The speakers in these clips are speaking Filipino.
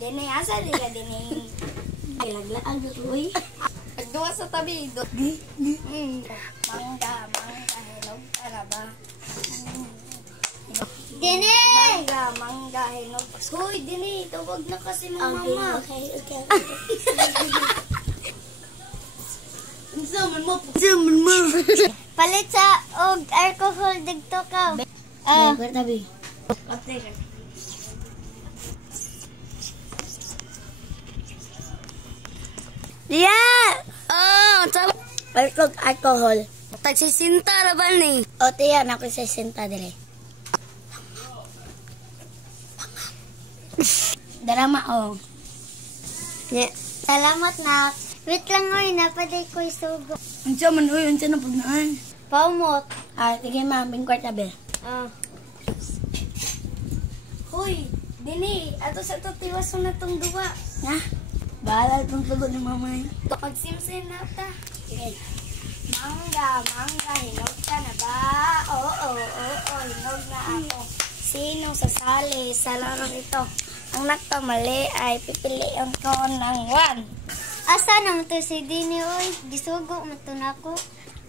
Dini, asa nila dini? Ilaglaan ko uy. Agduwa sa tabi. Mangga, hinog ka na ba? Dini! Mangga, hinog. Hoy, Dini, tawag na kasi mo mama. Okay. Zaman mo. Palit sa og alcohol dito ka. Tabi. Yeah! Palit og alcohol. Tagsisinta na ba ni? O, tiyan ako sa sinta dire. Drama o. Yeah. Salamat na. Wait lang oy, napaday ko isugo. Unsa man oy, unsa na pugnaan? Paumot. Sige ma, bingkwart tabi. Hoy, Dini, ato sa to tiwas na tong duwa. Ha? Bahala itong tugon ni mamay. Pagsimsin na ta. Sige. Mangga, hinog ka na ba? Oo, hinog na ako. Sino sasali sa larong ito? Ang nagkamali ay pipiliin ko ng 1. Asa nang to si Dini oy? Gisugo mo to nako.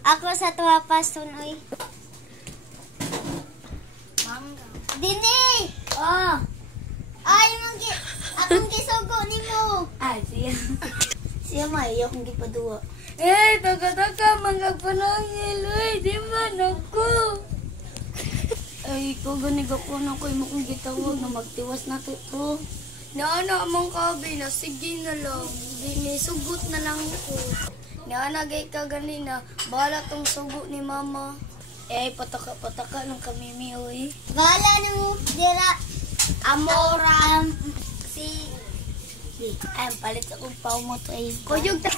Ako sa tuwa pason oy. Mangga. Dini! Ay, akong gisugo nimo. Siya. Siya maayo kung gipaduwa. Taga magagpanangil oy, di man ako. Ay, ikaw ganig ako na ko imo kong gitawag na magtiwas na to. Naana among kabi na sige na lang. Dini sugot na lang ko. Naana gay ka ganina, bahala tong sugo ni mama. Pataka ng kamimi oy. Bahala nimo dira Amora Ay, palit akong paumot ay. kuyog ta.